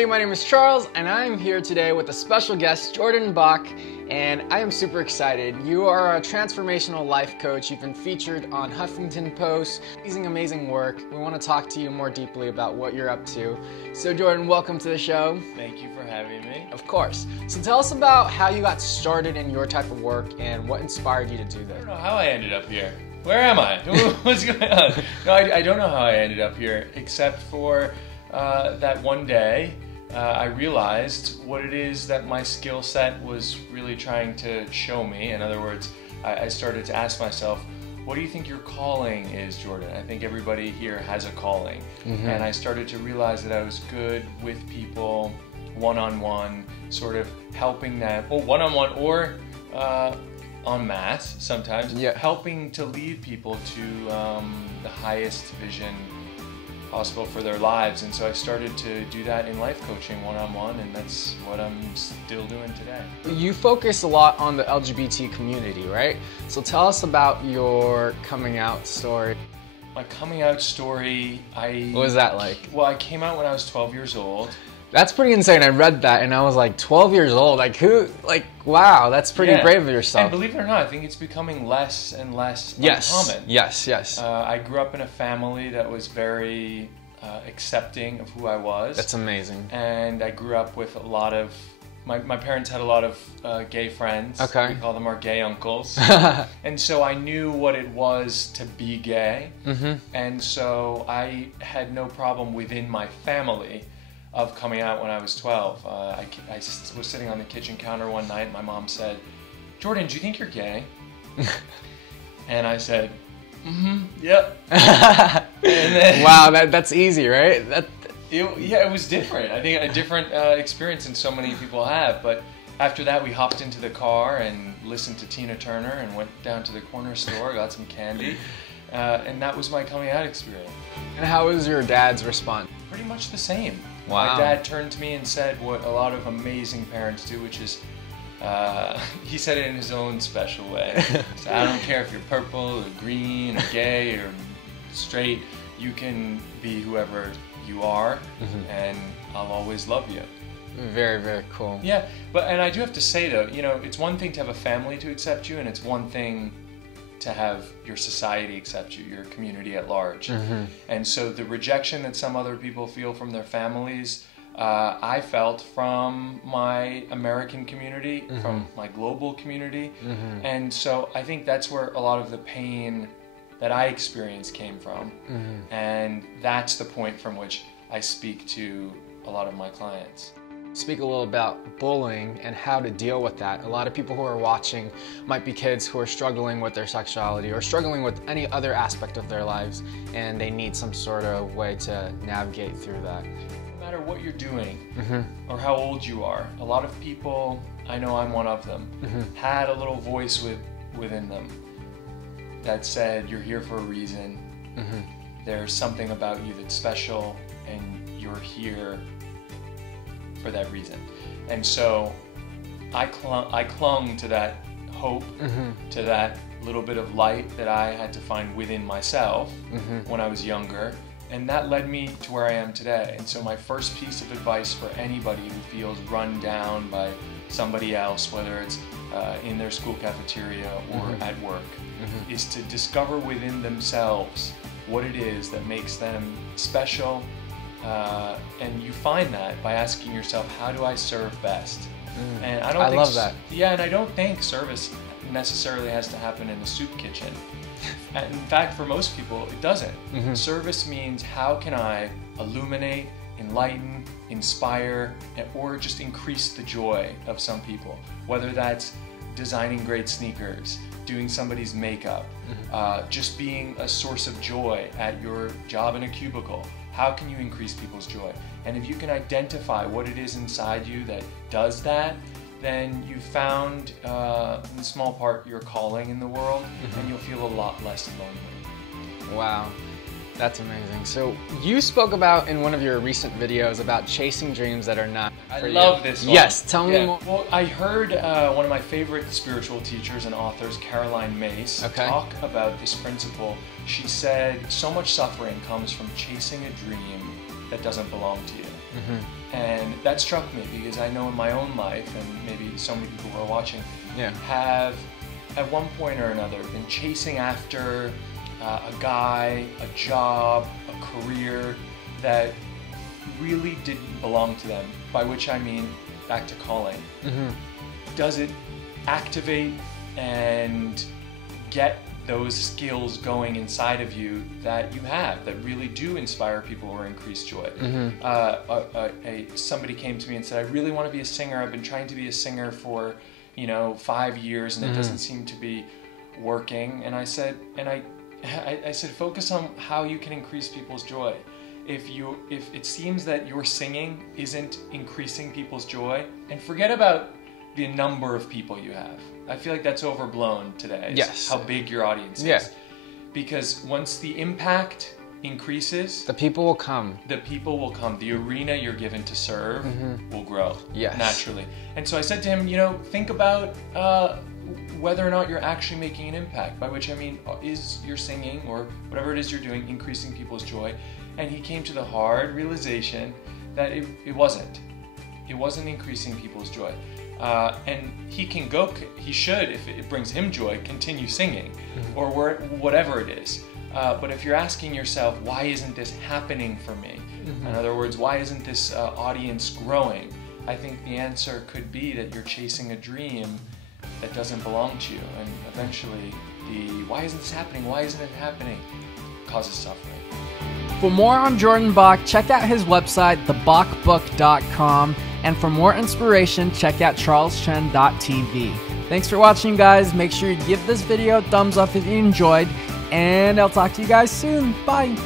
everybody, my name is Charles and I'm here today with a special guest, Jordan Bach, and I am super excited. You are a transformational life coach. You've been featured on Huffington Post. Amazing work. We want to talk to you more deeply about what you're up to. So Jordan, welcome to the show. Thank you for having me. Of course. So tell us about how you got started in your type of work and what inspired you to do I that. don't know how I ended up here. Where am I? What's going on? No, I don't know how I ended up here, except for that one day I realized what it is that my skill set was really trying to show me. In other words, I started to ask myself, what do you think your calling is, Jordan? I think everybody here has a calling. And I started to realize that I was good with people, one-on-one, sort of helping them, one-on-one or en masse sometimes, helping to lead people to the highest vision possible for their lives. And so I started to do that in life coaching one-on-one, and that's what I'm still doing today. You focus a lot on the LGBT community, right? So tell us about your coming out story. My coming out story, What was that like? Well, I came out when I was 12 years old. That's pretty insane. I read that and I was like, 12 years old? Wow, that's pretty brave of yourself. And believe it or not, I think it's becoming less and less uncommon. Yes. I grew up in a family that was very accepting of who I was. That's amazing. And I grew up with a lot of, my parents had a lot of gay friends. Okay. We call them our gay uncles. And so I knew what it was to be gay. And so I had no problem within my family of coming out when I was 12. I was sitting on the kitchen counter one night and my mom said, "Jordan, do you think you're gay?" And I said, yep. And then, wow, that's easy, right? It was different. I think a different experience than so many people have. But after that, we hopped into the car and listened to Tina Turner and went down to the corner store, got some candy. And that was my coming out experience. And how was your dad's response? Pretty much the same. Wow. My dad turned to me and said what a lot of amazing parents do, which is, he said it in his own special way. So I don't care if you're purple or green or gay or straight, you can be whoever you are, and I'll always love you. Very, very cool. Yeah, and I do have to say though, it's one thing to have a family to accept you, and it's one thing to have your society accept you, your community at large. And so the rejection that some other people feel from their families, I felt from my American community, from my global community. And so I think that's where a lot of the pain that I experienced came from. And that's the point from which I speak to a lot of my clients. Speak a little about bullying and how to deal with that. A lot of people who are watching might be kids who are struggling with their sexuality or struggling with any other aspect of their lives, and they need some sort of way to navigate through that. No matter what you're doing or how old you are, a lot of people, I know I'm one of them, had a little voice within them that said, you're here for a reason. There's something about you that's special, and you're here for that reason. And so I clung to that hope, to that little bit of light that I had to find within myself when I was younger, and that led me to where I am today. And so my first piece of advice for anybody who feels run down by somebody else, whether it's in their school cafeteria or at work, is to discover within themselves what it is that makes them special. And you find that by asking yourself, how do I serve best? And I love that. Yeah, and I don't think service necessarily has to happen in the soup kitchen. And in fact, for most people, it doesn't. Service means, how can I illuminate, enlighten, inspire, or just increase the joy of some people? Whether that's designing great sneakers, doing somebody's makeup, just being a source of joy at your job in a cubicle. How can you increase people's joy? And if you can identify what it is inside you that does that, then you found, in small part, your calling in the world, and you'll feel a lot less lonely. Wow. That's amazing. So you spoke about in one of your recent videos about chasing dreams that are not for you. I love this one. Yes, tell me more. Well, I heard one of my favorite spiritual teachers and authors, Caroline Myss, talk about this principle. She said, so much suffering comes from chasing a dream that doesn't belong to you. And that struck me because I know in my own life, and maybe so many people who are watching, have at one point or another been chasing after a guy, a job, a career that really didn't belong to them, by which I mean back to calling. Does it activate and get those skills going inside of you that you have that really do inspire people or increase joy? Somebody came to me and said, I really want to be a singer. I've been trying to be a singer for 5 years and it doesn't seem to be working. And I said, focus on how you can increase people's joy. If it seems that your singing isn't increasing people's joy, and forget about the number of people you have. I feel like that's overblown today. Yes. How big your audience is. Because once the impact increases, the people will come. The people will come. The arena you're given to serve will grow naturally. And so I said to him, think about whether or not you're actually making an impact, by which I mean, is your singing or whatever it is you're doing increasing people's joy? And he came to the hard realization that it wasn't. It wasn't increasing people's joy. And he should, if it brings him joy, continue singing or whatever it is. But if you're asking yourself, why isn't this happening for me? In other words, why isn't this audience growing? I think the answer could be that you're chasing a dream that doesn't belong to you. And eventually, why isn't this happening? Why isn't it happening? Causes suffering. For more on Jordan Bach, check out his website, thebachbook.com. And for more inspiration, check out charleschen.tv. Thanks for watching, guys. Make sure you give this video a thumbs up if you enjoyed. And I'll talk to you guys soon. Bye.